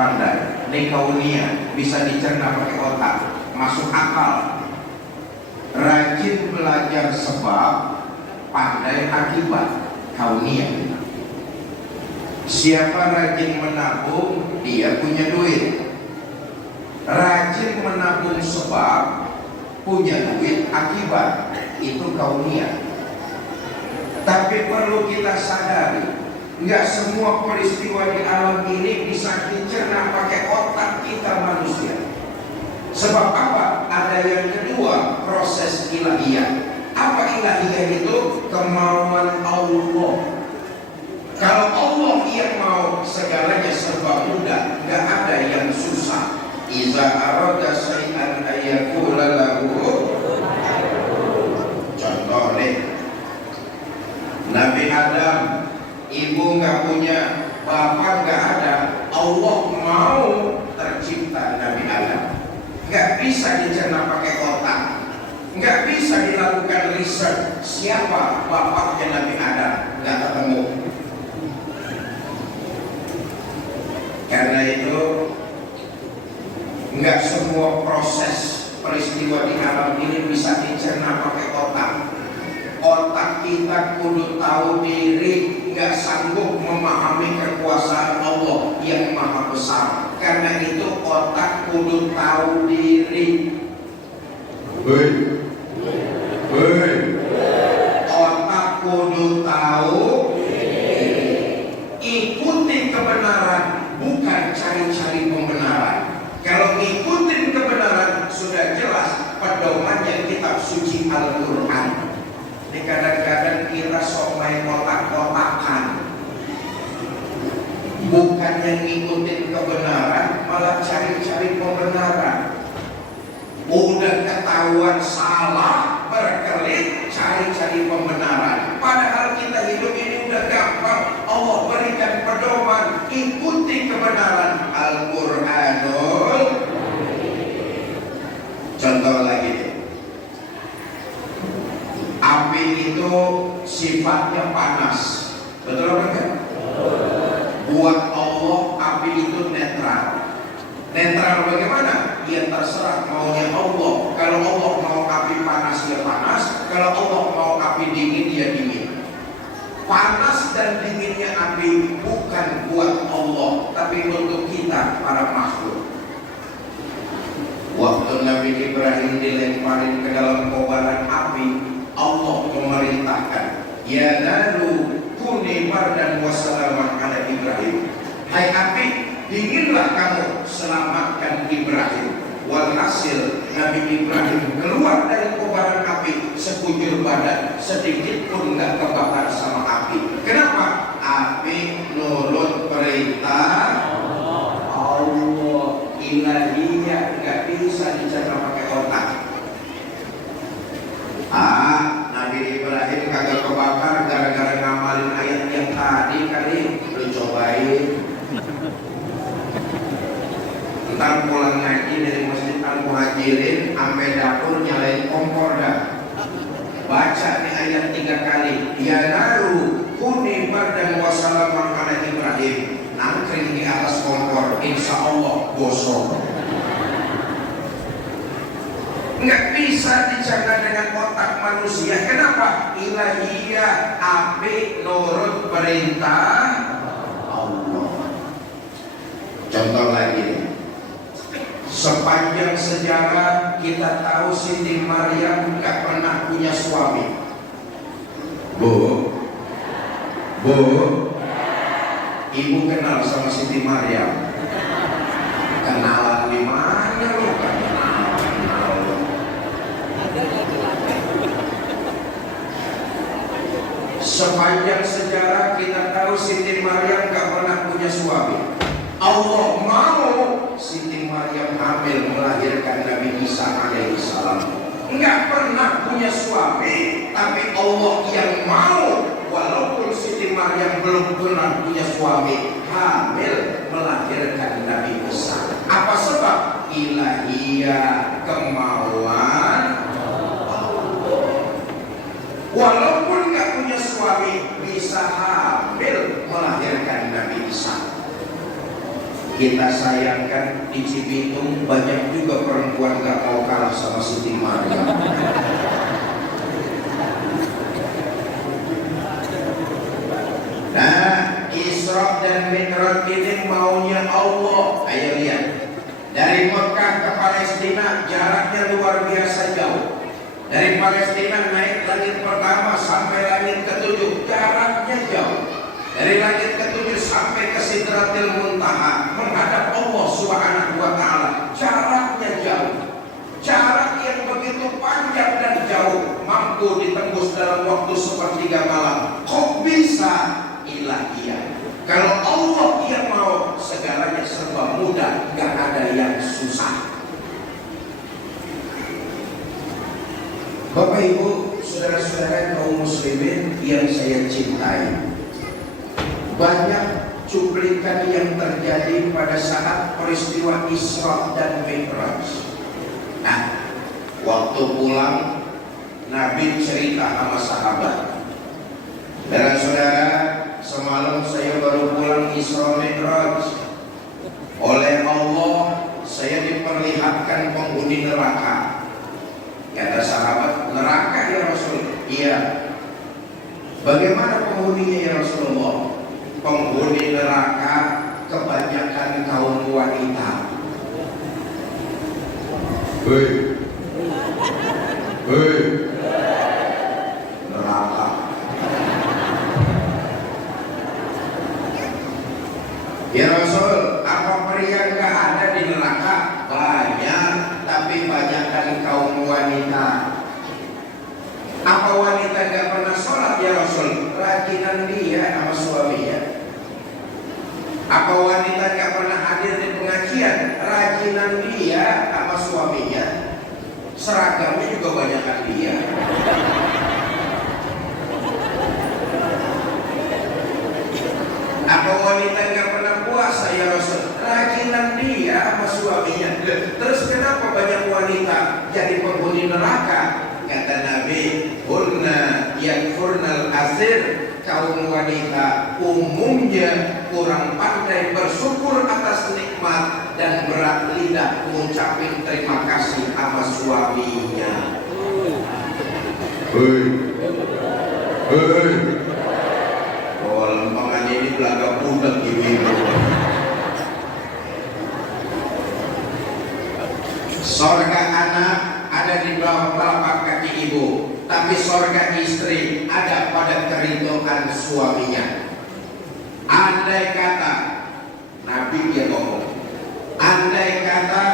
pandai. Ini kaunia, bisa dicerna pakai otak, masuk akal. Rajin belajar sebab, pandai akibat. Kaunia. Siapa rajin menabung, dia punya duit. Rajin menabung sebab, punya duit akibat. Itu kaunia. Tapi perlu kita sadari, nggak semua peristiwa di alam ini bisa dicerna pakai otak kita manusia. Sebab apa? Ada yang kedua, proses ilahiyah. Apa ilahiyah itu? Kemauan Allah. Kalau Allah yang mau, segalanya serba mudah, nggak ada yang susah. Iza arada syai'an ayyakula lahu. Contoh nih, Nabi Adam, ibu nggak punya, bapak nggak ada, Allah mau tercipta Nabi Adam. Nggak bisa dicerna pakai otak, nggak bisa dilakukan riset siapa bapaknya Nabi Adam, nggak ketemu. Karena itu nggak semua proses peristiwa di alam ini bisa dicerna pakai otak. Otak kita kudu tahu diri, nggak sanggup memahami kekuasaan Allah yang maha besar. Karena itu otak kudu tahu diri. Otak kudu tahu diri. Ikuti kebenaran, bukan cari-cari pembenaran. Kalau ngikutin kebenaran, sudah jelas pedomannya kitab suci Al-Quran. Ini kadang-kadang kita sok main otak-otakan, bukannya ngikutin kebenaran, malah cari-cari pembenaran. Udah ketahuan salah, berkelit cari-cari pembenaran. Padahal kita hidup ini udah gampang. Allah berikan pedoman, ikuti kebenaran. Al-Quranul. Contoh lagi, api itu sifatnya panas, betul kan? Buat Allah api itu netral. Netral bagaimana? Ya terserah maunya Allah. Kalau Allah mau api panas, ya panas. Kalau Allah mau api dingin, ya dingin. Panas dan dinginnya api bukan buat Allah, tapi untuk kita para makhluk. Waktu Nabi Ibrahim dilemparin ke dalam kobaran api, Allah memerintahkan, ya naru kuni bardan wa salaman ala Ibrahim. Hai api, dinginlah kamu, selamatkan Ibrahim. Walhasil Nabi Ibrahim keluar dari kobaran api sekujur badan, sedikit pun nggak terbakar sama api. Kenapa? Api nurut perintah Allah. Ilahiyah nggak bisa dicerna pakai otak. Nabi Ibrahim kagak kebakar gara-gara ngamalin ayat yang tadi kali. Lu cobain. Ntar pulang ngaji dari Masjid Al-Muhajirin sampai dapur nyalain kompor dah. Baca nih ayat 3 kali. Ya naru kuni bardan wa salaman ala Ibrahim. Nangkring di atas kompor, insya Allah gosong. Nggak bisa dicerna dengan otak manusia. Kenapa? Ilahiyah, api nurut perintah Allah. Contoh lagi, sepanjang sejarah kita tahu Siti Maryam nggak pernah punya suami. Bu, ibu kenal sama Siti Maryam? Kenalan di mana lu? Sepanjang sejarah kita tahu Siti Maryam gak pernah punya suami. Allah mau Siti Maryam hamil melahirkan Nabi Isa alaihissalam. Enggak pernah punya suami, tapi Allah yang mau. Walaupun Siti Maryam belum pernah punya suami, hamil melahirkan Nabi Isa. Apa sebab? Ilahiyah, kemauan Allah. Walaupun gak punya suami, bisa hamil melahirkan Nabi Isa. Kita sayangkan di Cibitung banyak juga perempuan gak mau kalah sama Siti Maryam. Nah, Isra dan Mi'raj ini maunya Allah. Ayo lihat, dari Mekah ke Palestina jaraknya luar biasa jauh. Dari Palestina naik langit pertama sampai langit ke-7 jaraknya jauh. Dari langit ke-7 sampai ke Sidratil Muntaha menghadap Allah Subhanahu wa Ta'ala jaraknya jauh. Jarak yang begitu panjang dan jauh mampu ditembus dalam waktu sepertiga malam. Kok bisa? Ilahiyah. Kalau Allah yang mau, segalanya serba mudah, gak ada yang susah. Bapak Ibu, saudara-saudara kaum muslimin yang saya cintai, banyak cuplikan yang terjadi pada saat peristiwa Isra dan Mi'raj. Nah, waktu pulang Nabi cerita sama sahabat, saudara-saudara, semalam saya baru pulang Isra Mi'raj. Oleh Allah saya diperlihatkan penghuni neraka. Kata sahabat, neraka ya Rasul? Iya. Bagaimana penghuninya ya Rasulullah? Penghuni neraka kebanyakan kaum wanita. Hei, hei, neraka. Ya Rasul, apa pria nggak ada di neraka? Banyak, tapi banyakkan kaum wanita. Apa wanita nggak pernah sholat ya Rasul? Rajinan dia sama suaminya. Apa wanita nggak pernah hadir di pengajian? Rajinan dia sama suaminya. Seragamnya juga banyakkan dia. Apa wanita nggak pernah puasa ya Rasul? Rajinan dia sama suaminya. Terus kenapa banyak wanita jadi penghuni neraka? Kata Nabi, "Hurna yakfurnal asir." Kaum wanita umumnya kurang pandai bersyukur atas nikmat dan berat lidah mengucapkan terima kasih sama suaminya. Hei, hei. Oh, lempangan ini belaga budak ibu-ibu. Sorga anak ada di bawah telapak kaki ibu, tapi sorga istri ada pada kerinduan suaminya. Andai kata, Nabi dia ngomong, andai kata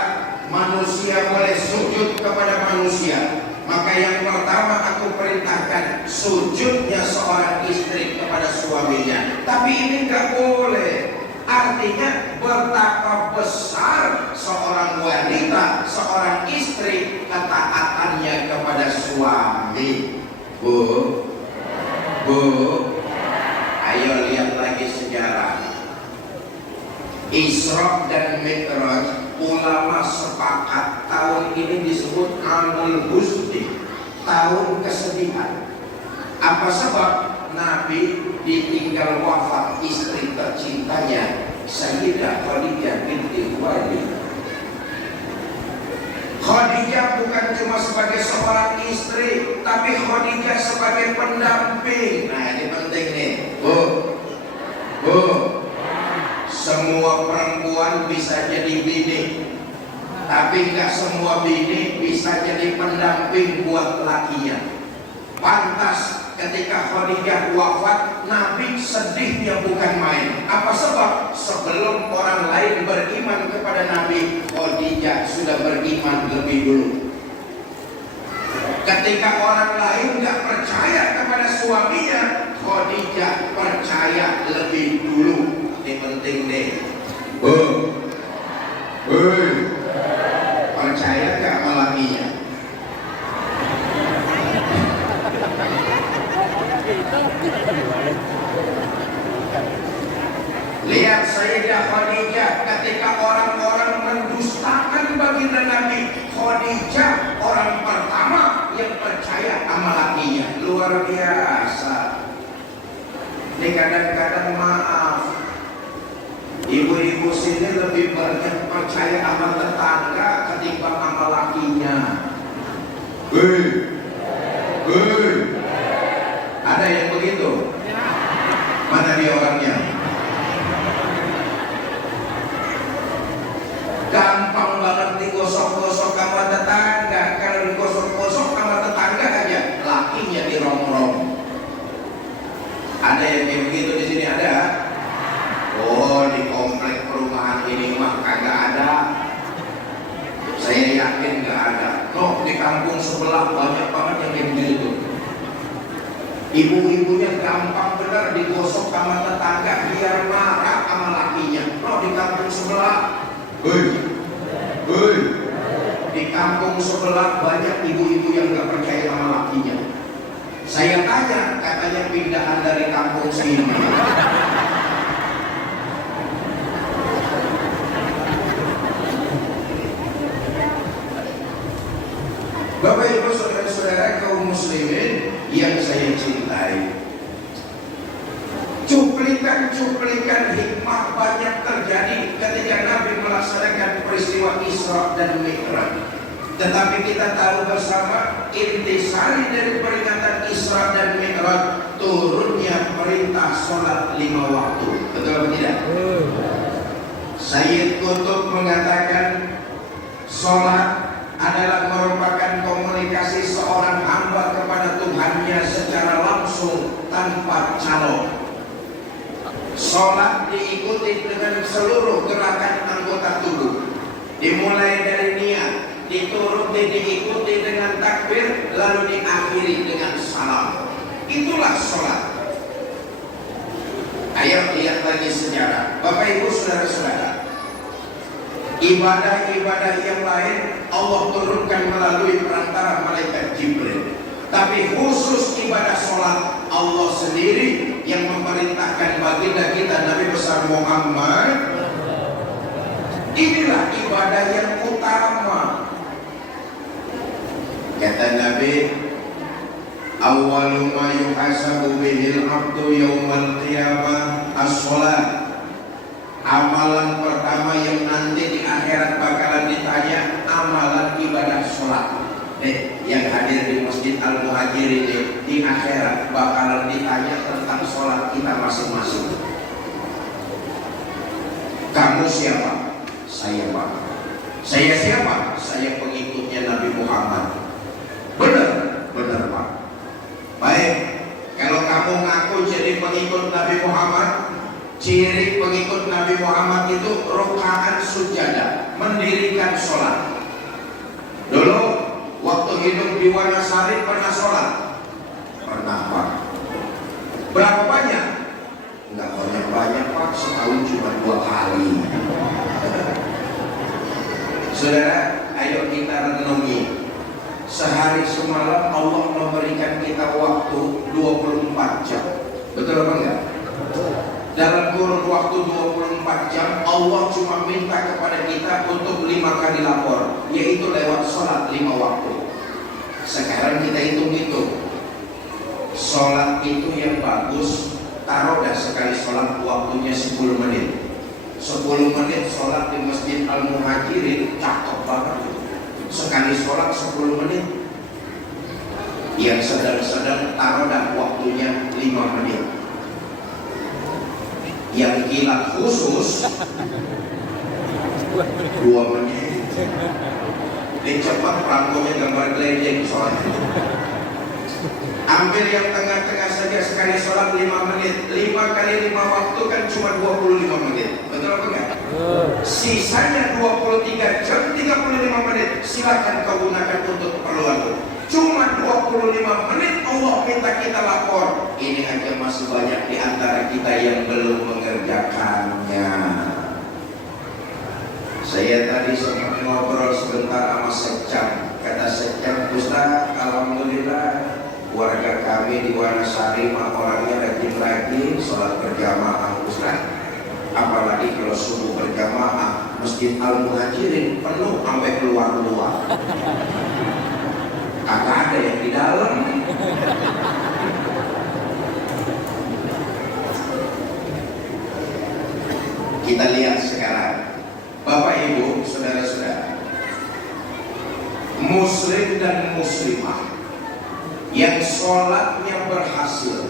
manusia boleh sujud kepada manusia, maka yang pertama aku perintahkan sujudnya seorang istri kepada suaminya. Tapi ini nggak boleh. Artinya betapa besar seorang wanita, seorang istri ketaatannya kepada suami. Bu, ayo lihat lagi sejarah Isra dan Mi'raj. Ulama sepakat tahun ini disebut Amul Huzni, tahun kesedihan. Apa sebab? Nabi ditinggal wafat istri tercintanya Sayyidah Khadijah binti Khuwailid. Khadijah bukan cuma sebagai seorang istri, tapi Khadijah sebagai pendamping. Nah ini penting nih, Bu. Semua perempuan bisa jadi bini, tapi nggak semua bini bisa jadi pendamping buat lakinya. Pantas ketika Khadijah wafat, Nabi sedihnya bukan main. Apa sebab? Sebelum orang lain beriman kepada Nabi, Khadijah sudah beriman lebih dulu. Ketika orang lain nggak percaya kepada suaminya, Khadijah percaya lebih dulu. Ini penting nih. Percaya nggak sama lakinya? Lihat Sayyidah Khadijah ketika orang-orang mendustakan baginda Nabi, Khadijah orang pertama yang percaya sama lakinya. Luar biasa. Ini kadang-kadang maaf, ibu-ibu sini lebih banyak percaya sama tetangga ketimbang sama lakinya. Ada yang begitu? Mana dia orangnya? Gampang banget digosok-gosok sama tetangga. Kalau digosok-gosok sama tetangga aja, lakinya dirongrong. Ada yang kayak begitu di sini? Ada? Oh, di komplek perumahan ini mah kagak ada. Saya yakin nggak ada. Loh, di kampung sebelah banyak banget yang kayak begitu. Ibu-ibunya gampang benar digosok sama tetangga biar marah sama lakinya. Loh, di kampung sebelah, di kampung sebelah banyak ibu-ibu yang nggak percaya sama lakinya. Saya tanya, katanya pindahan dari kampung sini. Bapak Ibu saudara-saudara kaum muslimin yang saya cintai, cuplikan-cuplikan hikmah banyak terjadi ketika Nabi melaksanakan peristiwa Isra dan Mi'raj. Tetapi kita tahu bersama intisari dari peringatan Isra dan Mi'raj turunnya perintah sholat 5 waktu. Betul atau tidak? Sayyid Qutb mengatakan sholat adalah merupakan komunikasi seorang hamba kepada Tuhannya secara langsung tanpa calon. Sholat diikuti dengan seluruh gerakan anggota tubuh, dimulai dari niat, diikuti dengan takbir, lalu diakhiri dengan salam. Itulah sholat. Ayo lihat lagi sejarah. Bapak Ibu saudara-saudara, ibadah-ibadah yang lain Allah turunkan melalui perantara malaikat Jibril. Tapi khusus ibadah sholat, Allah sendiri yang memerintahkan baginda kita Nabi besar Muhammad. Inilah ibadah yang utama. Kata Nabi, awwalu ma yuhasabu bihil abdu yawmal qiyamah as-sholat. Amalan pertama yang nanti di akhirat bakalan ditanya amalan ibadah sholat. Yang hadir di Masjid Al-Muhajirin di akhirat bakalan ditanya tentang sholat kita masing-masing. Kamu siapa? Saya Pak. Saya siapa? Saya pengikutnya Nabi Muhammad. Benar? Benar Pak. Baik, kalau kamu ngaku jadi pengikut Nabi Muhammad, ciri pengikut Nabi Muhammad itu ruka'an sujadah, mendirikan sholat. Dulu waktu hidup di Wanasari pernah sholat? Pernah Pak. Berapa banyak? Enggak banyak-banyak Pak, setahun cuma 2 kali. Saudara, ayo kita renungi. Sehari semalam Allah memberikan kita waktu 24 jam. Betul apa enggak? Dalam kurun waktu 24 jam Allah cuma minta kepada kita untuk 5 kali lapor, yaitu lewat sholat 5 waktu. Sekarang kita hitung-hitung, sholat itu yang bagus, taruh dah sekali sholat waktunya 10 menit. 10 menit sholat di Masjid Al-Muhajirin, cakep banget. Sekali sholat 10 menit. Yang sedang-sedang taruh dah waktunya 5 menit. Yang kilat khusus 2 menit. Ini cepat perangkonya gambar gelendeng soalnya. Ambil yang tengah-tengah saja sekali sholat 5 menit. 5 kali 5 waktu kan cuma 25 menit. Betul apa enggak? Sisanya 23 jam 35 menit. Silakan kau gunakan untuk keperluan. Cuma 25 menit Allah minta kita lapor. Ini aja masih banyak di antara kita yang belum mengerjakannya. Saya tadi sempat ngobrol sebentar sama Sekcam. Kata Sekcam, Ustaz, alhamdulillah warga kami di Wanasari orangnya rajin-rajin sholat berjamaah Ustaz. Apalagi kalau subuh berjamaah Masjid Al-Muhajirin penuh sampai keluar-keluar. Kagak ada yang di dalam. Kita lihat sekarang saudara-saudara, muslim dan muslimah yang sholatnya berhasil,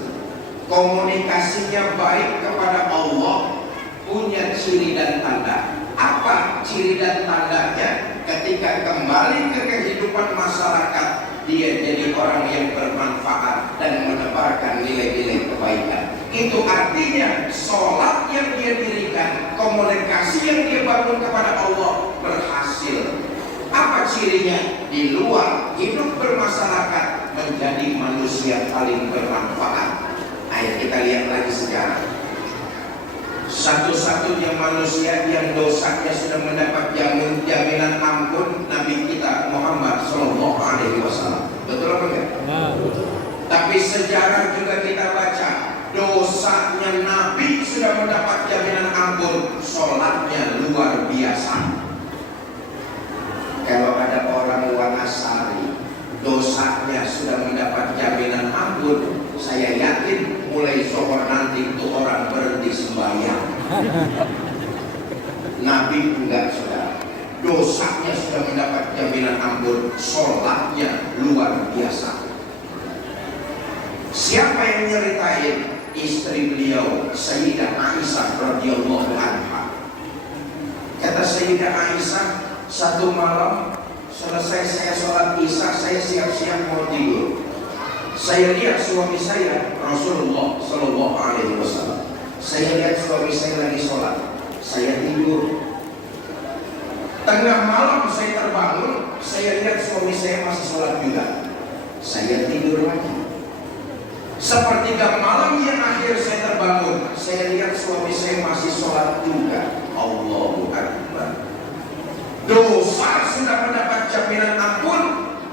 komunikasinya baik kepada Allah, punya ciri dan tanda. Apa ciri dan tandanya? Ketika kembali ke kehidupan masyarakat, dia jadi orang yang bermanfaat dan menebarkan nilai-nilai kebaikan. Itu artinya sholat yang dia dirikan, komunikasi yang dia bangun kepada Allah berhasil. Apa cirinya? Di luar hidup bermasyarakat menjadi manusia paling bermanfaat. Ayo kita lihat lagi sejarah. Satu-satunya manusia yang dosanya sudah mendapat jaminan ampun, Nabi kita Muhammad Sallallahu Alaihi Wasallam. Betul apa enggak? Tapi sejarah juga kita baca, dosanya Nabi sudah mendapat jaminan ampun, sholatnya luar biasa. Kalau ada orang Wanasari, dosanya sudah mendapat jaminan ampun, saya yakin mulai zuhur nanti itu orang berhenti sembahyang. Nabi enggak, saudara. Dosanya sudah mendapat jaminan ampun, sholatnya luar biasa. Siapa yang nyeritain? Istri beliau, Sayyidah Aisyah radhiyallahu anha. Kata Sayyidah Aisyah, satu malam selesai saya sholat isya, saya siap-siap mau tidur. Saya lihat suami saya, Rasulullah Sallallahu Alaihi Wasallam. Saya lihat suami saya lagi sholat, saya tidur. Tengah malam saya terbangun, saya lihat suami saya masih sholat juga. Saya tidur lagi. Sepertiga malam yang akhir saya terbangun, saya lihat suami saya masih sholat juga. Allahu Akbar. Dosa sudah mendapat jaminan ampun,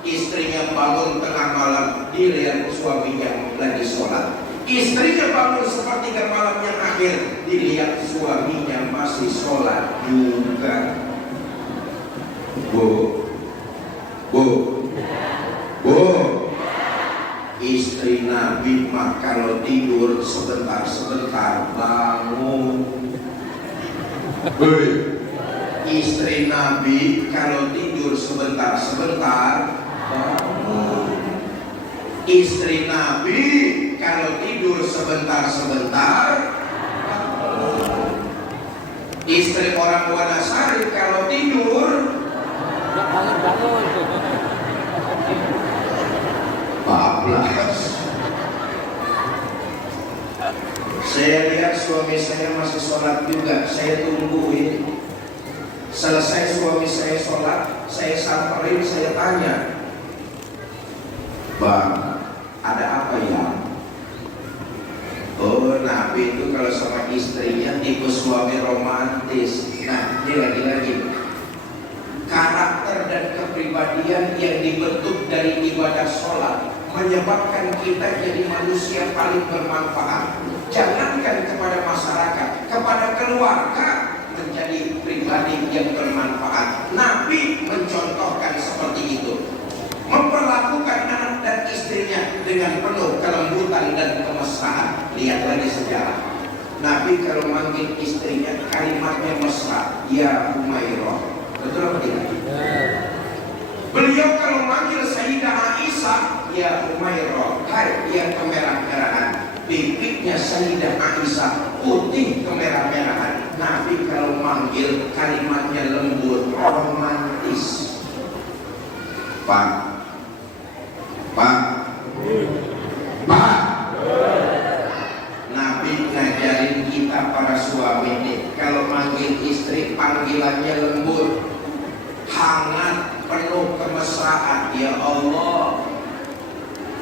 istrinya bangun tengah malam, dilihat suaminya lagi sholat. Istrinya bangun sepertiga malam yang akhir, dilihat suaminya masih sholat juga. Istri Nabi mah kalau tidur sebentar-sebentar bangun. Istri Nabi kalau tidur sebentar-sebentar bangun. Istri Nabi kalau tidur sebentar-sebentar bangun. Istri orang Wanasari kalau tidur bangun. Bablas. Saya lihat suami saya masih sholat juga, saya tungguin. Selesai suami saya sholat, saya samperin, saya tanya, Bang, ada apa ya? Oh, Nabi itu kalau sama istrinya tipe suami romantis. Nah, ini lagi-lagi karakter dan kepribadian yang dibentuk dari ibadah sholat menyebabkan kita jadi manusia paling bermanfaat. Jangankan kepada masyarakat, kepada keluarga menjadi pribadi yang bermanfaat. Nabi mencontohkan seperti itu, memperlakukan anak dan istrinya dengan penuh kelembutan dan kemesraan. Lihat lagi sejarah. Nabi kalau manggil istrinya kalimatnya mesra, ya Umairah. Betul apa tidak? Beliau kalau manggil Sayyidah Aisyah, ya Umairah, hai yang kemerah-merahan. Bibitnya Sayyidah Aisyah putih kemerah-merahan. Nabi kalau manggil kalimatnya lembut, romantis. Pak, Nabi ngajarin kita para suami ini, kalau manggil istri panggilannya lembut, hangat, penuh kemesraan. Ya Allah,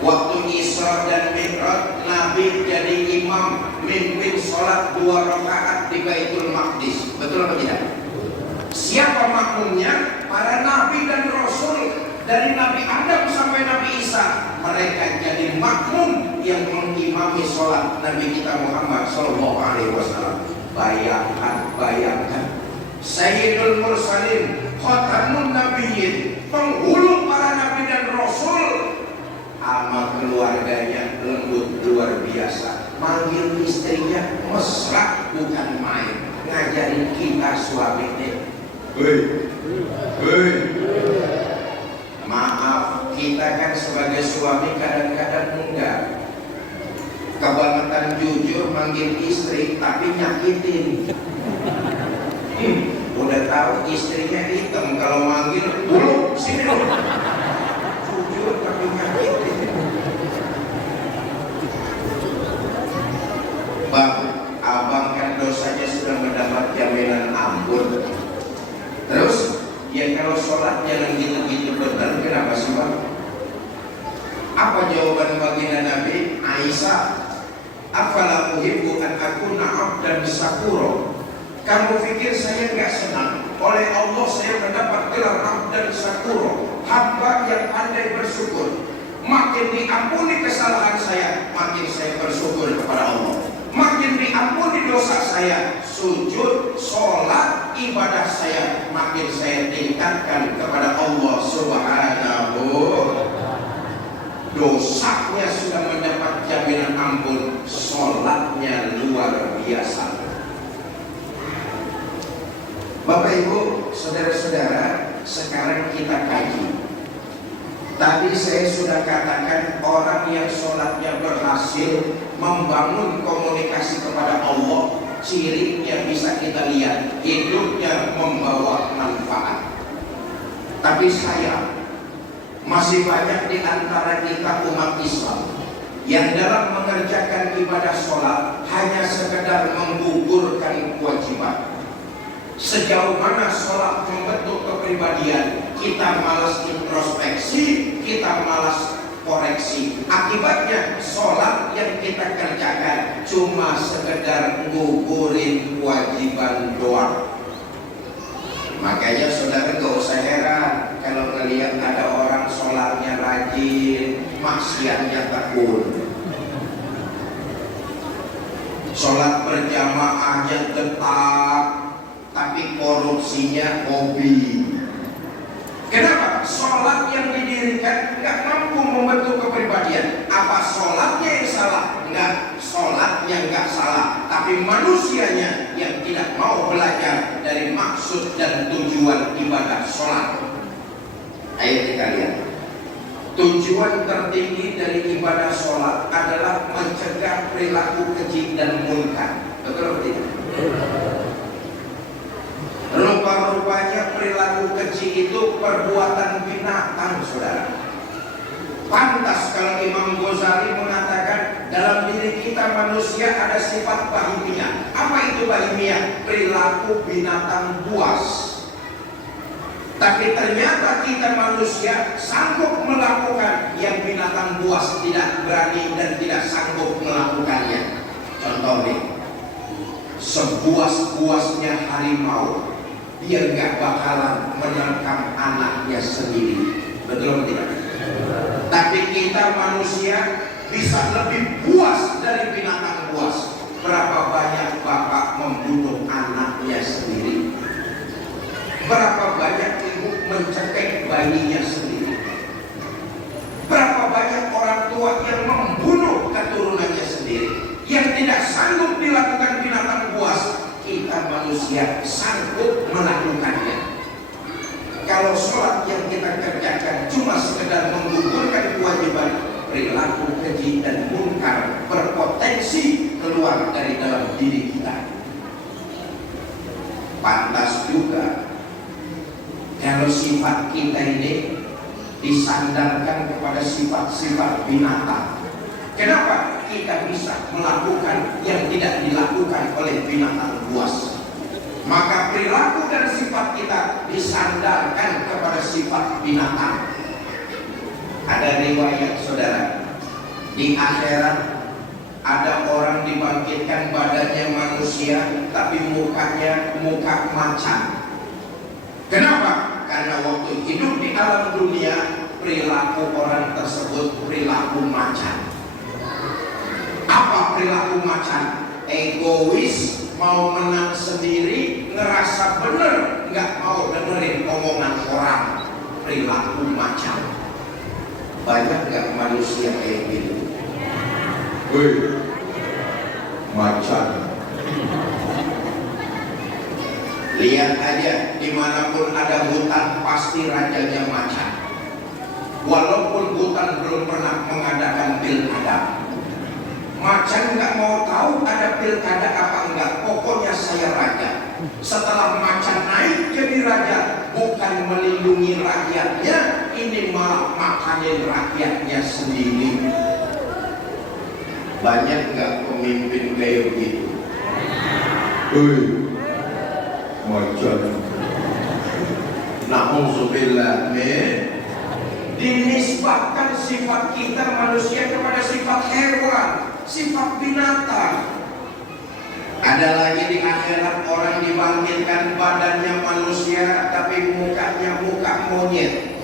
waktu Isra dan Mi'raj, Nabi jadi imam, mimpin sholat 2 rakaat di Baitul Maqdis. Betul apa tidak? Siapa makmumnya? Para Nabi dan Rasul. Dari Nabi Adam sampai Nabi Isa, mereka jadi makmum yang mengimami sholat Nabi kita Muhammad Sallallahu Alaihi Wasallam. Bayangkan, Sayyidul Mursalin, Khatamun Nabiyyin, penghulu para Nabi dan Rasul, sama keluarganya lembut luar biasa. Manggil istrinya mesra bukan main. Ngajarin kita suami ini, Woi, woi. Maaf, kita kan sebagai suami kadang-kadang enggak kebangetan jujur manggil istri tapi nyakitin. Udah tahu istrinya hitam, kalau manggil dulu sini dulu. Jujur tapi nyakitin. Bang, abang kan dosanya sudah mendapat jaminan ampun. Terus ya kalau sholat jangan gitu-gitu benar, kenapa sih bang? Apa jawaban baginda Nabi Aisyah? Afala uhibbu an akuna abdan syakura. Kamu pikir saya nggak senang? Oleh Allah saya mendapat gelar abdan syakura, hamba yang pandai bersyukur. Makin diampuni kesalahan saya, makin saya bersyukur kepada Allah. Makin diampuni dosa saya, sujud, sholat, ibadah saya makin saya tingkatkan kepada Allah Subhanahu. Dosanya sudah mendapat jaminan ampun, sholatnya luar biasa. Bapak Ibu, saudara-saudara, sekarang kita kaji. Tadi saya sudah katakan orang yang sholatnya berhasil membangun komunikasi kepada Allah, cirinya bisa kita lihat, hidupnya membawa manfaat. Tapi sayang, masih banyak di antara kita umat Islam yang dalam mengerjakan ibadah sholat hanya sekedar menggugurkan kewajiban. Sejauh mana sholat membentuk kepribadian, kita malas introspeksi, kita malas koreksi. Akibatnya sholat yang kita kerjakan cuma sekedar ngugurin kewajiban doang. Makanya saudara gak usah heran kalau ngelihat ada orang sholatnya rajin, maksiatnya tekun. Sholat berjamaahnya tetap, tapi korupsinya hobi. Kenapa? Sholat yang didirikan nggak mampu membentuk kepribadian. Apa sholatnya yang salah? Enggak, sholatnya nggak salah, tapi manusianya yang tidak mau belajar dari maksud dan tujuan ibadah sholat. Ayo kita lihat. Tujuan tertinggi dari ibadah sholat adalah mencegah perilaku keji dan munkar. Betul atau tidak? Rupa-rupanya perilaku keji itu perbuatan binatang, saudara. Pantas kalau Imam Ghazali mengatakan dalam diri kita manusia ada sifat bahimiyah. Apa itu bahimiyah? Perilaku binatang buas. Tapi ternyata kita manusia sanggup melakukan yang binatang buas tidak berani dan tidak sanggup melakukannya. Contoh nih, sebuas-buasnya harimau, dia nggak bakalan menerkam anaknya sendiri. Betul tidak? Tapi kita manusia bisa lebih buas dari binatang buas. Berapa banyak bapak membunuh anaknya sendiri? Berapa banyak ibu mencekik bayinya sendiri? Berapa banyak orang tua yang membunuh keturunannya sendiri? Yang tidak sanggup dilakukan binatang buas, kita manusia sanggup melakukannya. Kalau sholat yang kita kerjakan cuma sekedar menggugurkan kewajiban, perilaku keji dan munkar berpotensi keluar dari dalam diri kita. Pantas juga kalau sifat kita ini disandarkan kepada sifat-sifat binatang. Kenapa kita bisa melakukan yang tidak dilakukan oleh binatang buas? Maka perilaku dan sifat kita disandarkan kepada sifat binatang. Ada riwayat, saudara, di akhirat ada orang dibangkitkan badannya manusia tapi mukanya muka macan. Kenapa? Karena waktu hidup di alam dunia perilaku orang tersebut perilaku macan. Apa perilaku macan? Egois, mau menang sendiri, ngerasa bener, nggak mau dengerin omongan orang. Perilaku macan. Banyak nggak manusia kayak gitu? Macan. Lihat aja, dimanapun ada hutan pasti rajanya macan. Walaupun hutan belum pernah mengadakan pilkada, macan nggak mau tahu ada pilkada apa enggak. Pokoknya saya raja. Setelah macan naik jadi raja, bukan melindungi rakyatnya, ini malah makanin rakyatnya sendiri. Banyak nggak pemimpin kayak begitu? Macan. Na'udzubillah min. Dinisbahkan sifat kita manusia kepada sifat hewan, sifat binatang. Ada lagi di akhirat orang dibangkitkan badannya manusia tapi mukanya muka monyet.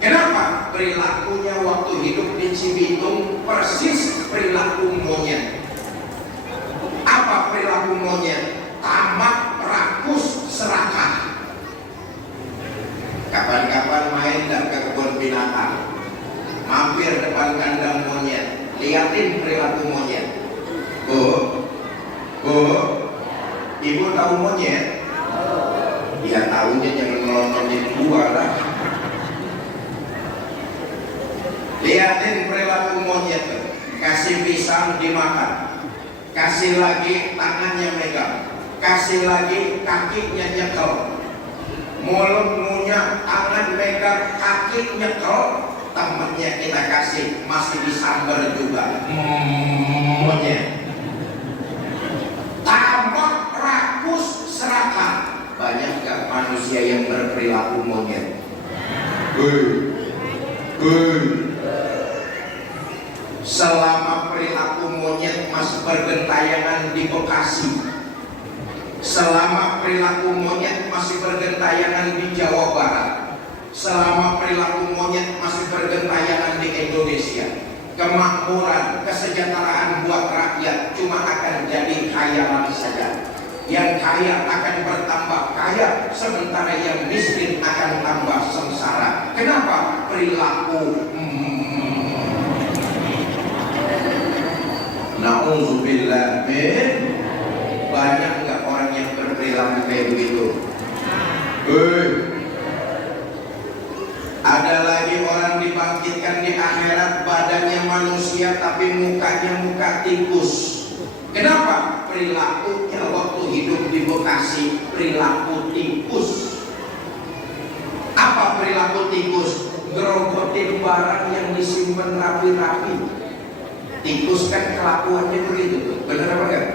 Kenapa? Perilakunya waktu hidup di Cibitung persis perilaku monyet. Apa perilaku monyet? Tamak, rakus, serakah. Kapan-kapan main dan ke kebun binatang, mampir depan kandang monyet, liatin perilaku monyet. Ibu tahu monyet? Ya tahunya jangan melontotin gua lah. Liatin perilaku monyet. Kasih pisang dimakan, kasih lagi tangannya megang, kasih lagi kakinya nyekel. Mulut ngunyah, tangan megang, kaki nyekel. Temennya kita kasih masih disambar juga. Monyet. Tamak, rakus, serakah. Banyak gak manusia yang berperilaku monyet? Selama perilaku monyet masih bergentayangan di Bekasi, selama perilaku monyet masih bergentayangan di Jawa Barat, selama perilaku monyet masih bergentayangan di Indonesia, kemakmuran, kesejahteraan buat rakyat cuma akan jadi khayalan saja. Yang kaya akan bertambah kaya, sementara yang miskin akan tambah sengsara. Kenapa? Perilaku Na'udzubillah min. Banyak nggak orang yang berperilaku kayak begitu? Ada lagi orang dibangkitkan di akhirat badannya manusia tapi mukanya muka tikus. Kenapa? Perilakunya waktu hidup di Bekasi perilaku tikus. Apa perilaku tikus? Gerogotin barang yang disimpan rapi-rapi. Tikus kan kelakuannya begitu, benar apa enggak?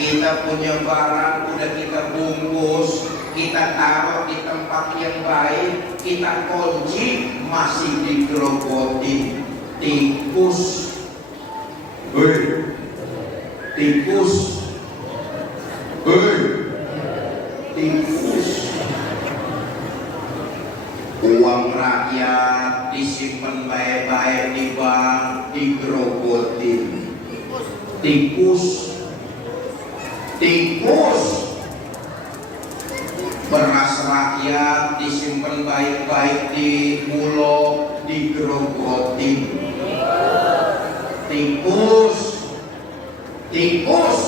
Kita punya barang udah kita bungkus, kita taruh di tempat yang baik, kita kunci, masih digerogotin. Tikus. Tikus. Tikus. Uang rakyat disimpan baik-baik di bank, digerogotin. Tikus. Tikus. Beras rakyat disimpan baik-baik di Bulog, digerogotin. Tikus. Tikus.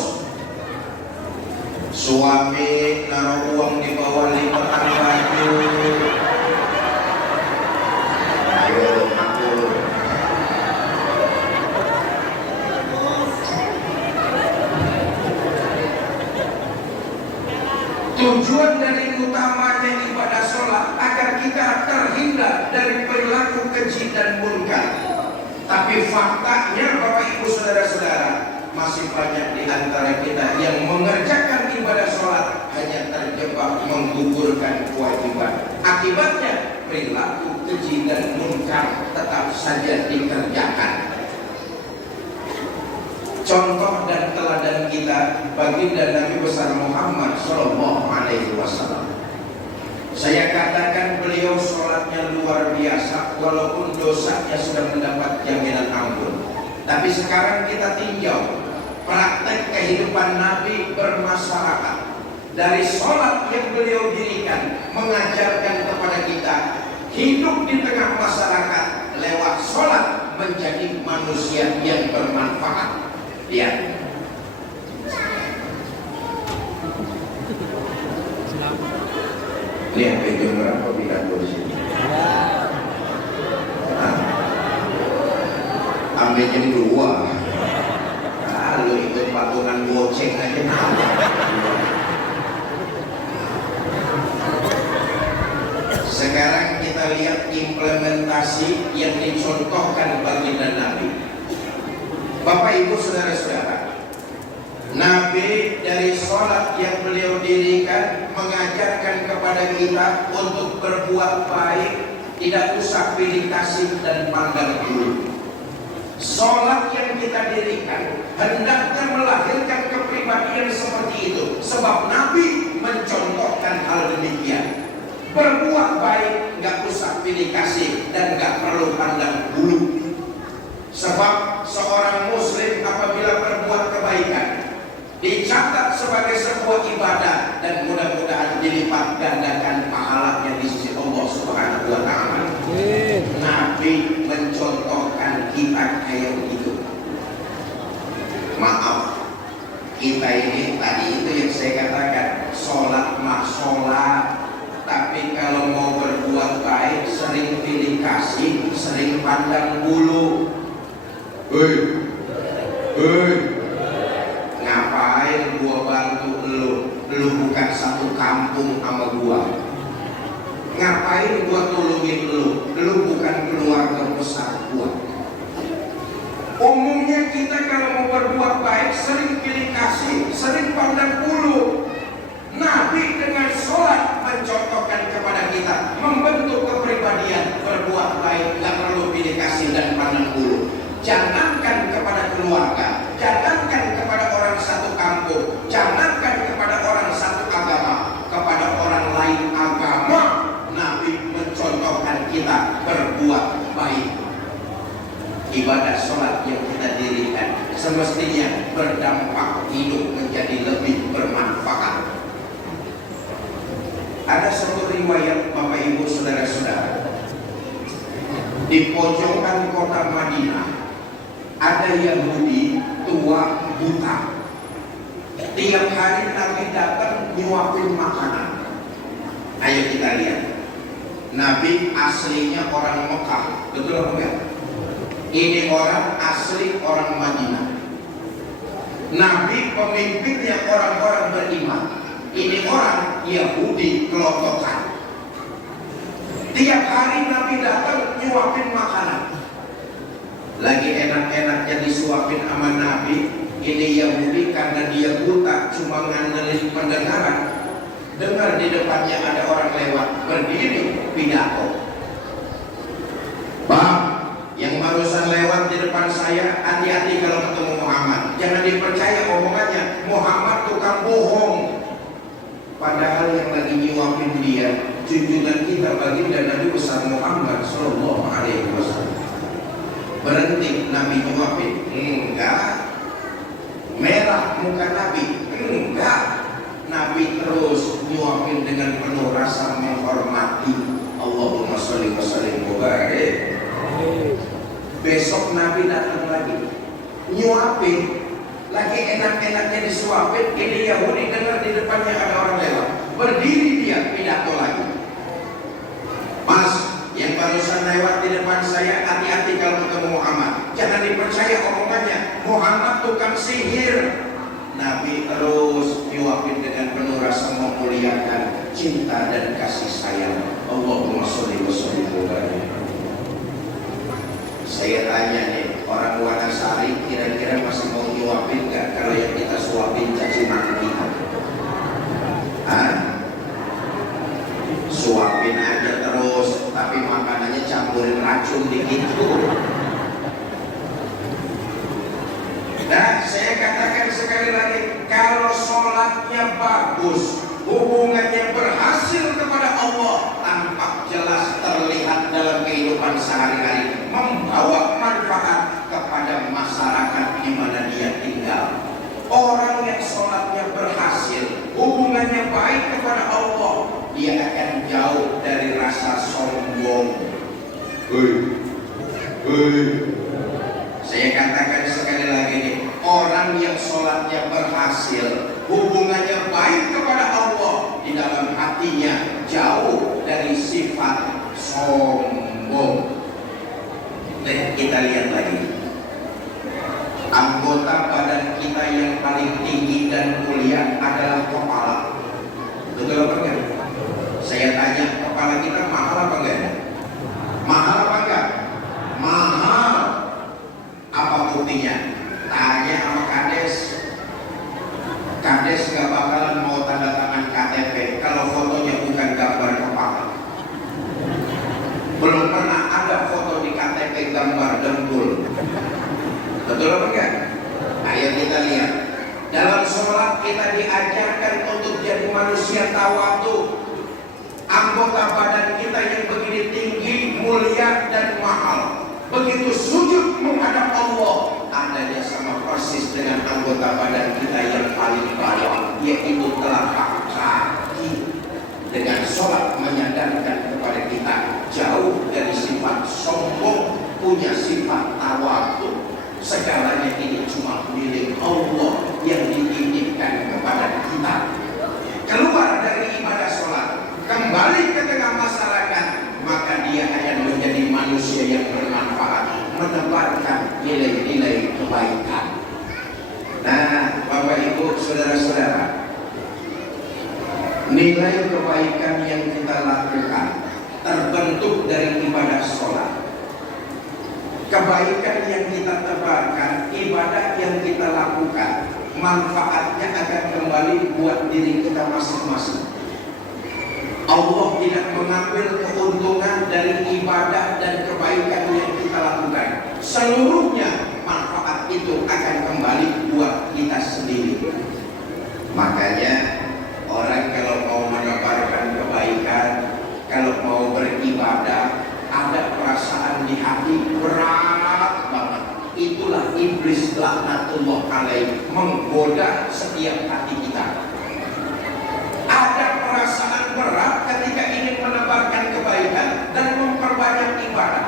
Suami naruh uang di bawah lipatan baju. Tujuan dari utamanya ibadah sholat agar kita terhindar dari perilaku keji dan munkar. Tapi faktanya Bapak Ibu Saudara-saudara, masih banyak di antara kita yang mengerjakan ibadah sholat hanya terjebak menggugurkan kewajiban. Akibatnya perilaku keji dan munkar tetap saja dikerjakan. Contoh dan teladan kita baginda Nabi besar Muhammad Sallallahu Alaihi Wasallam. Saya katakan beliau sholatnya luar biasa, walaupun dosanya sudah mendapat jaminan ampun. Tapi sekarang kita tinjau praktek kehidupan Nabi bermasyarakat. Dari sholat yang beliau dirikan mengajarkan kepada kita hidup di tengah masyarakat lewat sholat menjadi manusia yang bermanfaat. Lihat, Lihat jam berapa pidato di sini? Sampai jam 2. Lalu ikut patungan goceng aja nama. Sekarang kita lihat implementasi yang dicontohkan baginda Nabi. Bapak Ibu saudara-saudara, Nabi dari sholat yang beliau dirikan mengajarkan kepada kita untuk berbuat baik, tidak usah pilih kasih dan pandang bulu. Sholat yang kita dirikan hendaknya melahirkan kepribadian seperti itu, sebab Nabi mencontohkan hal demikian. Berbuat baik, nggak usah pilih kasih dan nggak perlu pandang bulu. Sebab seorang muslim apabila berbuat kebaikan dicatat sebagai sebuah ibadah dan mudah-mudahan dilipat gandakan pahalanya di sisi Allah Subhanahu wa taala. Nabi mencontohkan kita kayak begitu. Maaf, kita ini tadi itu yang saya katakan, sholat mah sholat, tapi kalau mau berbuat baik sering pilih kasih, sering pandang bulu. Hei, ngapain gua bantu lu bukan satu kampung sama gua. Ngapain gua tolongin lu bukan keluarga besar gua. Umumnya kita kalau mau berbuat baik sering pilih kasih, sering pandang bulu. Nabi dengan sholat mencontohkan kepada kita, membentuk kepribadian berbuat baik, gak perlu pilih kasih dan pandang bulu. Jangankan kepada keluarga, jangankan kepada orang satu kampung, jangankan kepada orang satu agama, kepada orang lain agama, Nabi mencontohkan kita berbuat baik. Ibadah sholat yang kita dirikan semestinya berdampak hidup menjadi lebih bermanfaat. Ada satu riwayat Bapak Ibu saudara-saudara, di pojokan kota Madinah ada Yahudi tua buta. Tiap hari Nabi datang nyuapin makanan. Ayo kita lihat. Nabi aslinya orang Mekah, betul apa enggak? Ini orang asli orang Madinah. Nabi pemimpinnya orang-orang beriman. Ini orang Yahudi kelototkan. Tiap hari Nabi datang nyuapin makanan. Lagi enak-enaknya disuapin sama Nabi, ini Yahudi karena dia buta cuma ngandelin pendengaran. Dengar di depannya ada orang lewat, berdiri pidato. Bang, yang barusan lewat di depan saya, hati-hati kalau ketemu Muhammad. Jangan dipercaya omongannya, Muhammad tukang bohong. Padahal yang lagi nyuapin dia junjungan kita baginda Nabi besar Muhammad Sallallahu Alaihi Wasallam. Berhenti Nabi nyuapin? Enggak. Merah muka Nabi? Enggak. Nabi terus nyuapin dengan penuh rasa menghormati. Allahumma sholli wa sallim wa barik. Besok Nabi datang lagi nyuapin, lagi enak-enaknya disuapin. Ini Yahudi dengar di depannya ada orang lewat, berdiri dia pidato lagi. Mas, yang barusan lewat di depan saya, hati-hati kalau ketemu Muhammad. Jangan dipercaya omongannya, Muhammad tukang sihir. Nabi terus nyuapin dengan penuh rasa memuliakan, cinta dan kasih sayang. Allahumma sholli wa sallim wa barik. Saya tanya nih, orang Wanasari kira-kira masih mau nyuapin nggak kalau yang kita suapin caci maki kita? Hah? Suapin aja terus, tapi makanannya campurin racun dikit. Nah, saya katakan sekali lagi, kalau sholatnya bagus, hubungannya berhasil kepada Allah, tampak jelas terlihat dalam kehidupan sehari-hari, membawa manfaat kepada masyarakat di mana dia tinggal. Orang yang sholatnya berhasil, hubungannya baik kepada Allah, dia akan jauh dari rasa sombong. Saya katakan sekali lagi nih, orang yang sholatnya berhasil, hubungannya baik kepada Allah, di dalam hatinya jauh manusia tawadu, anggota badan kita yang begini tinggi, mulia dan mahal, begitu sujud menghadap Allah, adanya sama persis dengan anggota badan kita yang paling bawah, yaitu telapak kaki. Dengan sholat menyadarkan kepada kita jauh dari sifat sombong, punya sifat tawadu. Segalanya ini cuma milik Allah yang dititipkan kepada kita. Keluar dari ibadah sholat, kembali ke tengah masyarakat, maka dia akan menjadi manusia yang bermanfaat, menebarkan nilai-nilai kebaikan. Nah, Bapak Ibu, saudara-saudara, nilai kebaikan yang kita lakukan terbentuk dari ibadah sholat. Kebaikan yang kita tebarkan, ibadah yang kita lakukan, manfaatnya akan kembali buat diri kita masing-masing. Allah tidak mengambil keuntungan dari ibadah dan kebaikan yang kita lakukan. Seluruhnya manfaat itu akan kembali buat kita sendiri. Makanya orang kalau mau menebarkan kebaikan, kalau mau beribadah, ada perasaan di hati berat banget. Itulah iblis laknatullah alaih menggoda setiap hati kita. Ada perasaan berat ketika ingin menebarkan kebaikan dan memperbanyak ibadah.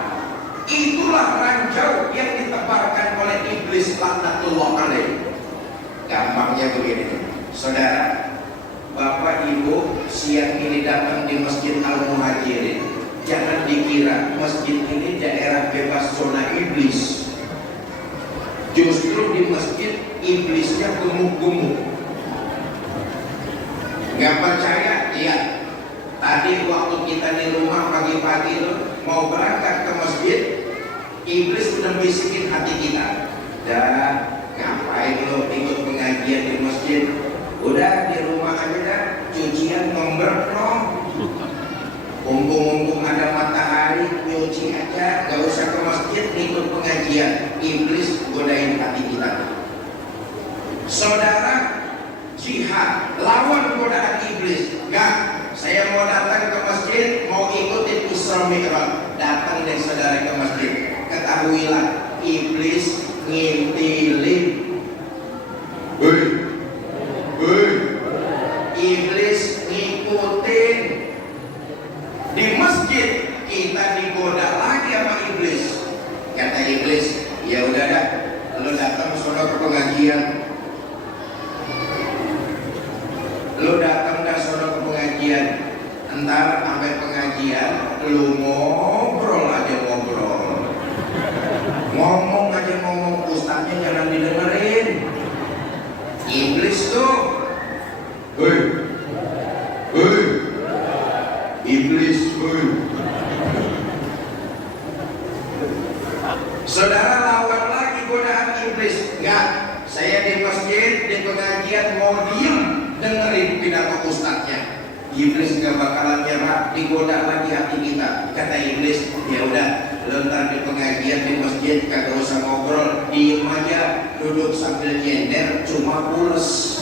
Itulah ranjau yang ditebarkan oleh iblis laknatullah alaih. Gampangnya begini, saudara, Bapak Ibu siang ini datang di Masjid Al-Muhajirin, jangan dikira masjid ini daerah bebas zona iblis. Justru di masjid iblisnya gemuk-gemuk. Nggak percaya? Iya. Tadi waktu kita di rumah pagi-pagi mau berangkat ke masjid, iblis sudah bisikin hati kita. Dan ngapain lo ikut pengajian di masjid? Udah di rumah aja dah, cucian ngombrek dong. Mumpung ada matahari, nyuci aja, gak usah ke masjid, ikut pengajian. Iblis godain hati kita. Saudara, jihad, lawan godaan iblis. Gak, saya mau datang ke masjid, mau ikutin Isra Mi'raj. Datang deh saudara ke masjid. Ketahuilah, iblis ngintilin. Iblis ngikutin. Di masjid kita digoda lagi sama iblis. Kata iblis, ya udah dah, lo datang sono ke pengajian. Lo datang dah sono ke pengajian. Entar sampai pengajian, lo ngobrol aja ngobrol. Ngomong aja ngomong, ustaznya jangan didengerin. Iblis tuh, iblis, saudara lawan lagi godaan iblis. Enggak, saya di masjid, di pengajian mau diem dengerin pidato ustaznya. Iblis gak bakalan nyerah, digoda lagi hati kita. Kata iblis, ya udah, lo ntar di pengajian di masjid kagak usah ngobrol, diem aja, duduk sambil nyender, cuma pules.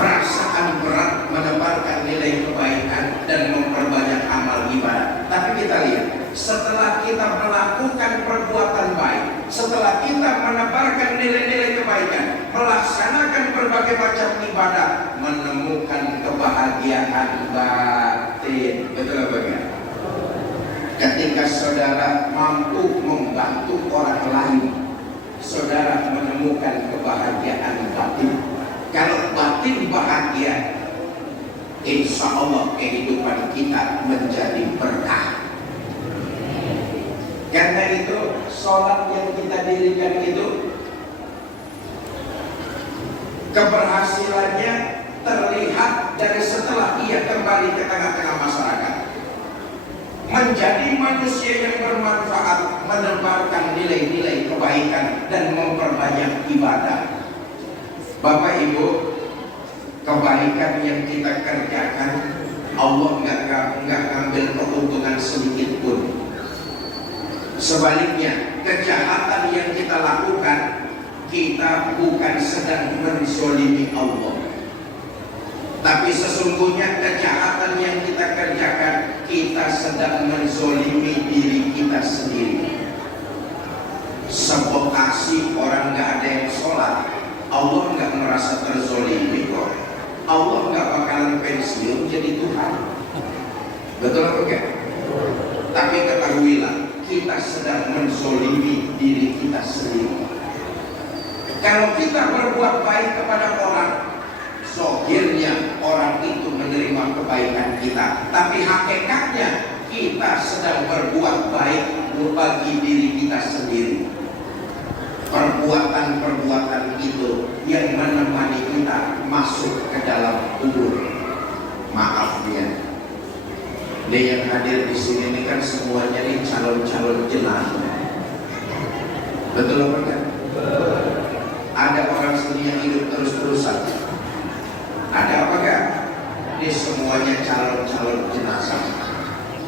Perasaan berat menebarkan nilai kebaikan dan memperbanyak amal ibadah. Tapi kita lihat, setelah kita melakukan perbuatan baik, setelah kita menebarkan nilai-nilai kebaikan, melaksanakan berbagai macam ibadah, menemukan kebahagiaan batin. Betul apa enggak? Ketika saudara mampu membantu orang lain, saudara menemukan kebahagiaan batin. Kalau batin bahagia, insya Allah kehidupan kita menjadi berkah. Karena itu sholat yang kita dirikan itu keberhasilannya terlihat dari setelah ia kembali ke tengah-tengah masyarakat, menjadi manusia yang bermanfaat, menebarkan nilai-nilai kebaikan dan memperbanyak ibadah. Bapak Ibu, kebaikan yang kita kerjakan, Allah nggak ngambil keuntungan sedikit pun. Sebaliknya, kejahatan yang kita lakukan, kita bukan sedang menzolimi Allah. Tapi sesungguhnya kejahatan yang kita kerjakan, kita sedang menzolimi diri kita sendiri. Sebekasi orang gak ada yang sholat, Allah gak merasa terzolimi kok. Allah gak bakalan pensiun jadi Tuhan. Betul apa enggak? Tapi ketahuilah, kita sedang menzolimi diri kita sendiri. Kalau kita berbuat baik kepada orang, zohirnya orang itu menerima kebaikan kita, tapi hakikatnya kita sedang berbuat baik bagi diri kita sendiri. Perbuatan-perbuatan itu yang menemani kita masuk ke dalam kubur. Maaf ya, dia yang hadir di sini ini kan semuanya nih calon-calon jenazah. Betul apa kan? Ada orang sini yang hidup terus-terusan. Ada apa enggak? Ini semuanya calon-calon jenazah.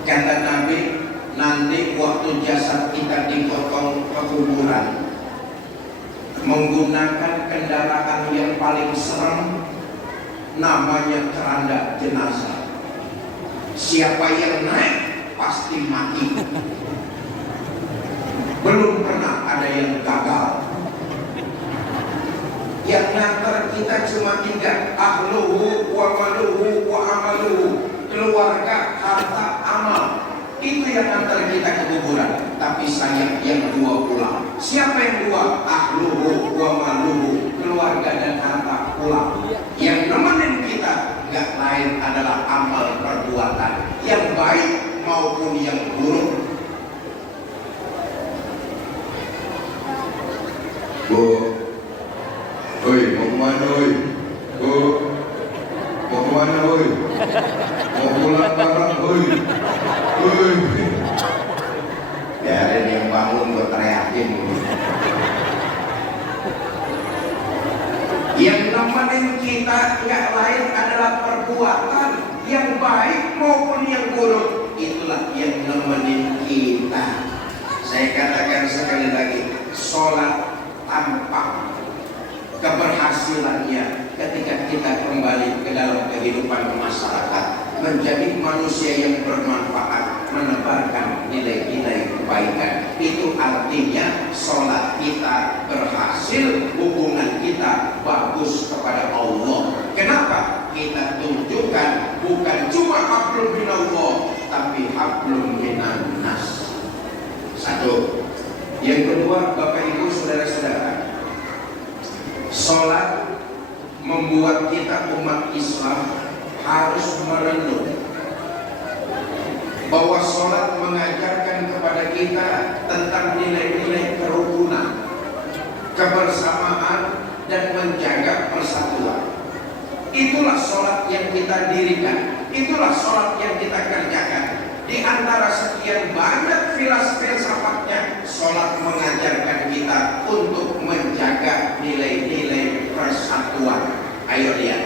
Kata Nabi, nanti waktu jasad kita digotong ke kuburan, menggunakan kendaraan yang paling serem, namanya keranda jenazah. Siapa yang naik pasti mati. Belum pernah ada yang gagal. Yang ngantar kita cuma 3, ahluhu wa maluhu wa amaluhu, keluarga, harta, amal. Itu yang ngantar kita ke kuburan. Tapi sayang yang 2 pulang. Siapa yang 2? Ahluhu wa maluhu, keluarga dan harta pulang. Yang nemenin kita gak lain adalah amal perbuatan, yang baik maupun yang buruk. Oi, mau kemana oi? Mau kemana oi? Mau pulang bareng oi? Oi. Ya ada yang bangun gue teriakin. Yang nemenin kita nggak lain adalah perbuatan yang baik maupun yang buruk. Itulah yang nemenin kita. Saya katakan sekali lagi, sholat tanpa keberhasilannya ketika kita kembali ke dalam kehidupan masyarakat, menjadi manusia yang bermanfaat, menebarkan nilai-nilai kebaikan. Itu artinya sholat kita berhasil, hubungan kita bagus kepada Allah. Kenapa? Kita tunjukkan bukan cuma hablum minallah, tapi hablum minan nas. Satu. Yang kedua, Bapak Ibu saudara-saudara, sholat membuat kita umat Islam harus merenung bahwa sholat mengajarkan kepada kita tentang nilai-nilai kerukunan, kebersamaan, dan menjaga persatuan. Itulah sholat yang kita dirikan, itulah sholat yang kita kerjakan. Di antara sekian banyak filsafatnya, sholat mengajarkan kita untuk menjaga nilai-nilai persatuan. Ayo lihat,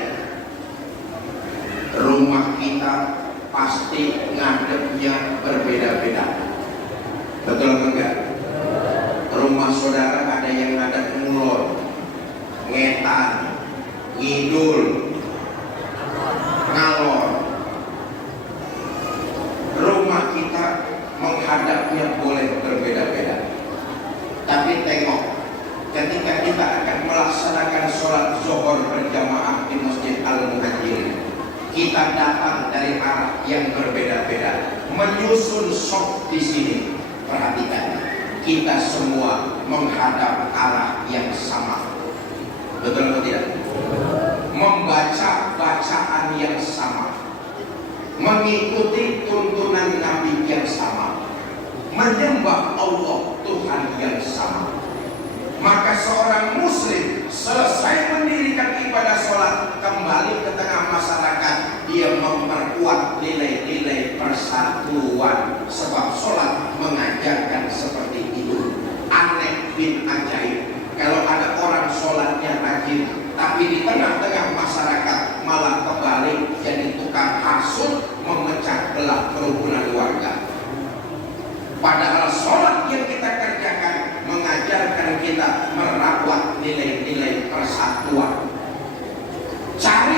rumah kita pasti ngadepnya berbeda-beda. Betul enggak? Rumah saudara ada yang ngadep ngulon, ngetan, ngidul, ngalor. Rumah kita menghadapnya boleh berbeda-beda. Tapi tengok, ketika kita akan melaksanakan sholat zuhur berjamaah di Masjid Al-Muhajirin, kita datang dari arah yang berbeda-beda, menyusun saf di sini. Perhatikan, kita semua menghadap arah yang sama. Betul atau tidak? Membaca bacaan yang sama, mengikuti tuntunan Nabi yang sama, menyembah Allah Tuhan yang sama. Maka seorang muslim selesai mendirikan ibadah sholat, kembali ke tengah masyarakat, dia memperkuat nilai-nilai persatuan. Sebab sholat mengajarkan seperti itu. Aneh bin ajaib, kalau ada orang sholatnya rajin, tapi di tengah-tengah masyarakat malah kebalik jadi tukang hasut, memecah belah kerukunan warga. Padahal sholat yang kita kerjakan mengajarkan kita merawat nilai-nilai persatuan. Cari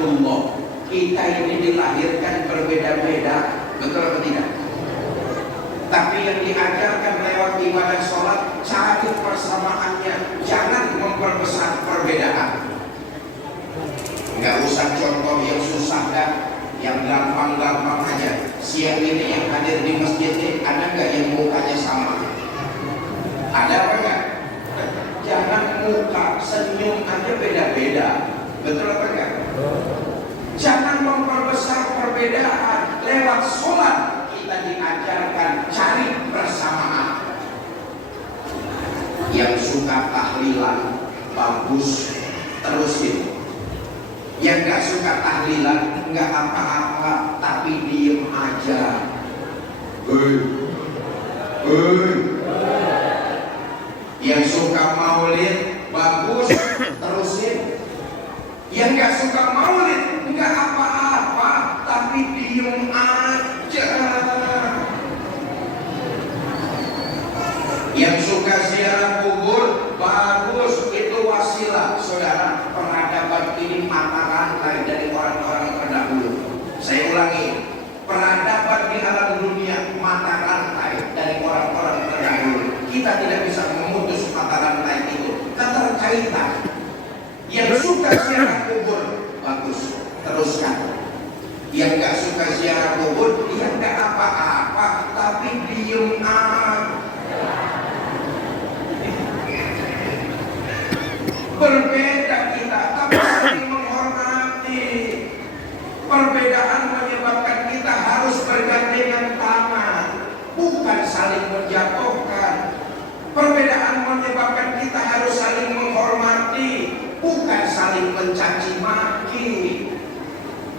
sunatullah. Kita ini dilahirkan berbeda-beda, betul atau tidak? Tapi yang diajarkan lewat ibadah sholat, cari persamaannya, jangan memperbesar perbedaan. Nggak usah contoh yang susah dah, yang gampang-gampang aja. Siang ini yang hadir di masjid ini, ada nggak yang mukanya sama? Ada apa enggak? Jangan muka, senyum aja beda-beda, betul apa enggak? Jangan memperbesar perbedaan. Lewat sholat kita diajarkan cari persamaan. Yang suka tahlilan bagus, terusin. Yang gak suka tahlilan nggak apa-apa, tapi diem aja. Yang suka maulid bagus, terusin. Yang gak suka maulid nggak apa-apa, tapi diem aja. Yang suka ziarah kubur bagus, itu wasilah saudara. Peradaban ini mata rantai dari orang-orang terdahulu. Saya ulangi, peradaban di alam dunia mata rantai dari orang-orang terdahulu. Kita tidak bisa memutus mata rantai itu, keterkaitan. Yang suka ziarah kubur bagus, teruskan. Yang gak suka ziarah kubur, dia gak apa-apa, tapi diem aja. Berbeda kita, tapi saling menghormati. Perbedaan menyebabkan kita harus bergandengan tangan, bukan saling menjatuhkan. Perbedaan menyebabkan kita harus saling menghormati, bukan saling mencaci maki.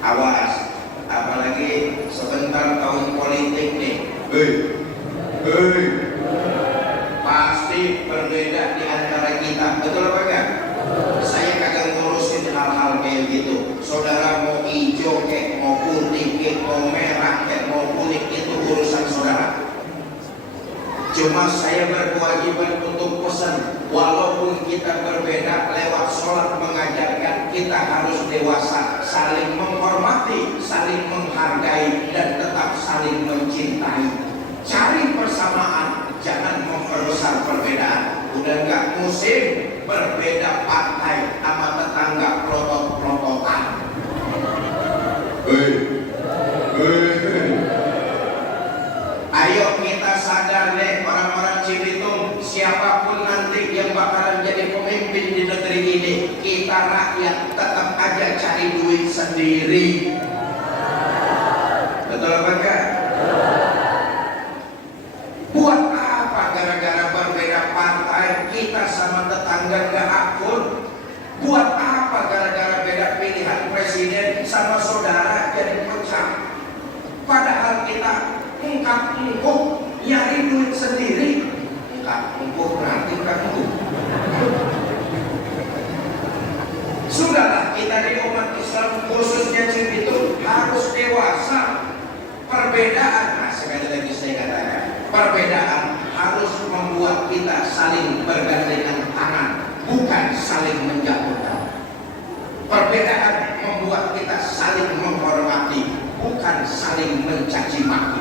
Awas, apalagi sebentar tahun politik nih. Pasti berbeda di antara kita, betul apa enggak? Saya kagak ngurusin hal-hal kayak gitu. Saudara mau hijau kek, mau putih kek, mau merah kek, mau kuning, itu urusan saudara. Cuma saya berkewajiban untuk pesan, walaupun kita berbeda, lewat sholat mengajarkan kita harus dewasa, saling menghormati, saling menghargai, dan tetap saling mencintai. Cari persamaan, jangan memperbesar perbedaan. Udah nggak musim berbeda partai sama tetangga protot-prototan. Ayo kita sadar deh orang-orang Cibitung, siapapun nanti yang bakalan jadi pemimpin di negeri ini, kita rakyat tetap aja cari duit sendiri. Betul apa enggak? Buat apa gara-gara berbeda partai kita sama tetangga gak akur? Buat apa gara-gara beda pilihan presiden sama saudara jadi pecah? Padahal kita engkap-engkup nyari duit sendiri. Engkap-engkup nanti kamu. Sudahlah, kita di umat Islam khususnya Cibitung harus dewasa. Perbedaan, nah sekali lagi saya katakan, perbedaan harus membuat kita saling bergandengan tangan, bukan saling menjatuhkan. Perbedaan membuat kita saling menghormati, bukan saling mencaci maki.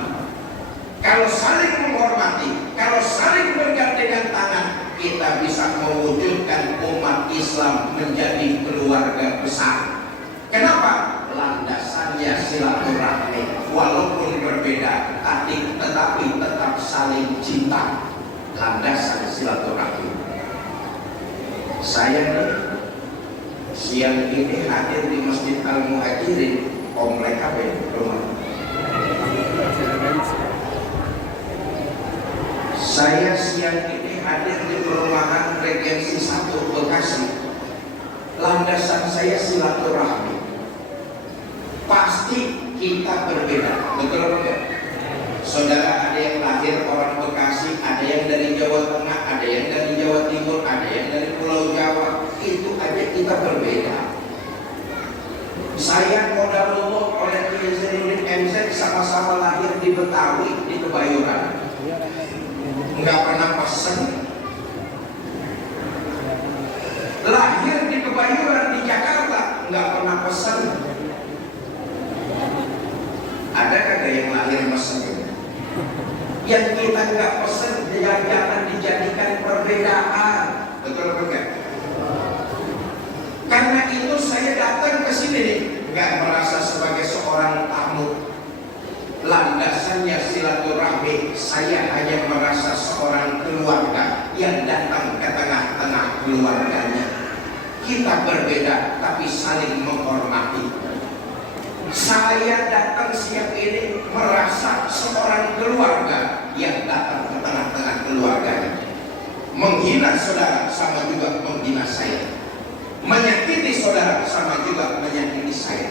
Kalau saling menghormati, kalau saling bergandengan tangan, kita bisa mewujudkan umat Islam menjadi keluarga besar. Kenapa? Landasannya silaturahmi, walaupun berbeda, tetapi tetap saling cinta. Landasan silaturahmi. Saya nih siang ini hadir di Masjid Al-Muhajirin, Komplek KB rumah. Saya siang ini hadir di perumahan Regensi 1 Bekasi. Landasan saya silaturahmi. Pasti kita berbeda, betul apa enggak? Saudara, ada yang lahir orang Bekasi, ada yang dari Jawa Tengah, ada yang dari Jawa Timur, ada yang dari Pulau Jawa. Itu aja kita berbeda. Saya qadarullah oleh Kiai Zainuddin MZ sama-sama lahir di Betawi, di Kebayoran. Enggak pernah pesen. Lahir di Kebayoran di Jakarta, enggak pernah pesen. Yang kita nggak pesen jangan dijadikan perbedaan. Betul apa enggak? Karena itu saya datang ke sini nih, nggak merasa sebagai seorang tamu. Landasannya silaturahmi, saya hanya merasa seorang keluarga yang datang ke tengah-tengah keluarganya. Kita berbeda tapi saling menghormati. Saya datang siang ini merasa seorang keluarga yang datang ke tengah-tengah keluarganya. Menghina saudara sama juga menghina saya. Menyakiti saudara sama juga menyakiti saya.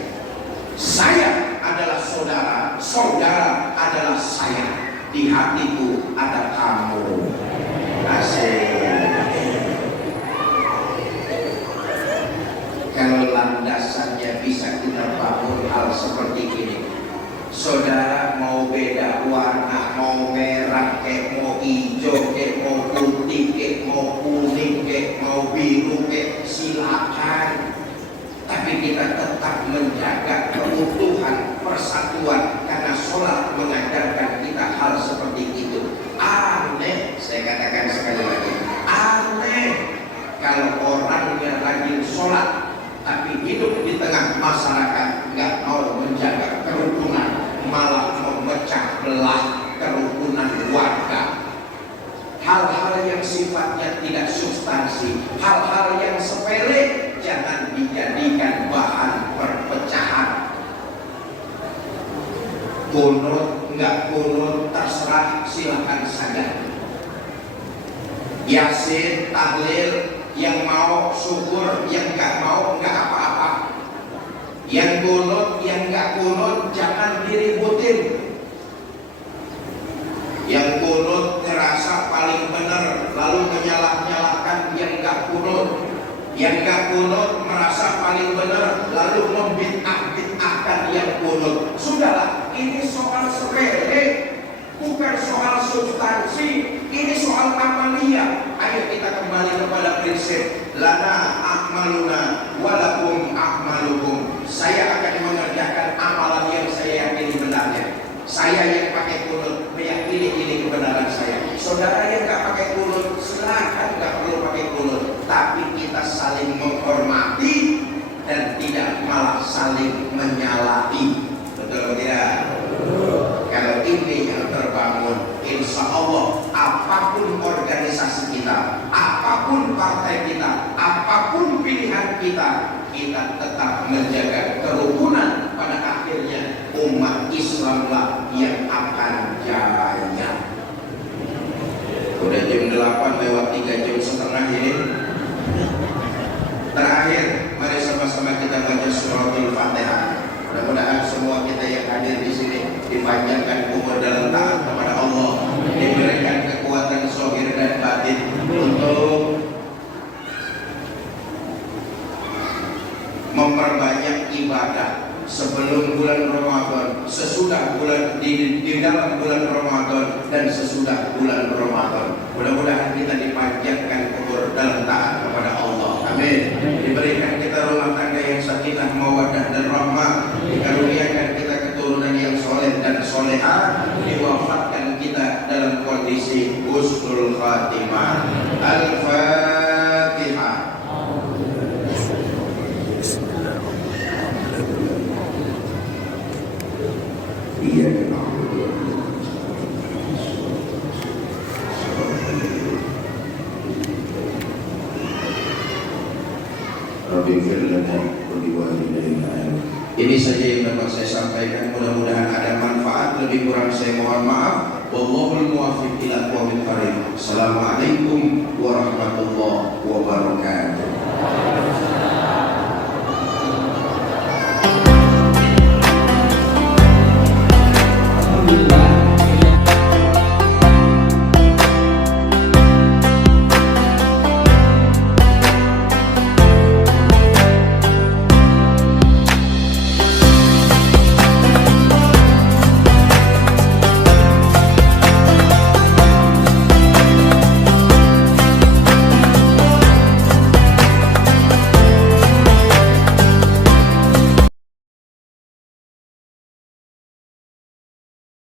Saya adalah saudara, saudara adalah saya. Di hatiku ada kamu. Asik. Kalau landasannya bisa kita bangun hal seperti ini, saudara mau beda warna, mau merah kek, mau hijau kek, mau putih kek, mau kuning kek, mau biru kek, silakan. Tapi kita tetap menjaga keutuhan persatuan, karena sholat mengajarkan kita hal seperti itu. Aneh, saya katakan sekali lagi, aneh kalau orangnya rajin sholat tapi hidup di tengah masyarakat nggak mau menjaga kerukunan, malah memecah belah kerukunan warga. Hal-hal yang sifatnya tidak substansi, hal-hal yang sepele jangan dijadikan bahan perpecahan. Kunut nggak kunut terserah, silakan saja. Yasin, tahlil, yang mau syukur, yang nggak mau nggak apa-apa. Yang kunut, yang nggak kunut jangan diributin. Yang kunut ngerasa paling benar lalu menyalah-nyalahkan yang nggak kunut. Yang nggak kunut merasa paling benar lalu membid'ah-bid'ahkan yang kunut. Sudahlah, ini soal sepele, bukan soal substansi, ini soal amaliyah. Ayo kita kembali kepada prinsip lana a'maluna walakum a'malukum. Saya akan mengerjakan amalan yang saya yakini benarnya. Saya yang pakai kunut meyakini ini kebenaran saya. Saudara yang nggak pakai kunut silakan, nggak perlu pakai kunut. Tapi kita saling menghormati dan tidak malah saling menyalahi. Betul atau tidak? Kalau ini yang terbangun, insya Allah apapun organisasi kita, apapun partai kita, apapun pilihan kita, kita tetap menjaga kerukunan. Pada akhirnya umat Islamlah yang akan jaya. Udah jam 8 lewat 3 jam setengah ini. Terakhir, mari sama-sama kita baca suratul Fatihah. Mudah-mudahan semua kita yang hadir di sini dipanjangkan umur dalam taat kepada Allah, diberikan kekuatan zahir dan batin untuk memperbanyak ibadah sebelum bulan Ramadan, sesudah bulan di dalam bulan Ramadan dan sesudah bulan Ramadan. Mudah-mudahan kita dipanjangkan umur dalam taat kepada Allah. Amin. Diberikan kita rumah tangga yang sakinah, mawaddah dan rahmah, dikaruniakan kita keturunan yang soleh dan solehah, diwafatkan kita dalam kondisi husnul khatimah. Al-Fatihah. Iya, ini saja yang dapat saya sampaikan. Mudah-mudahan ada manfaat. Lebih kurang saya mohon maaf. Wallahul muwaffiq ila aqwamit thoriq. Assalamualaikum warahmatullahi wabarakatuh.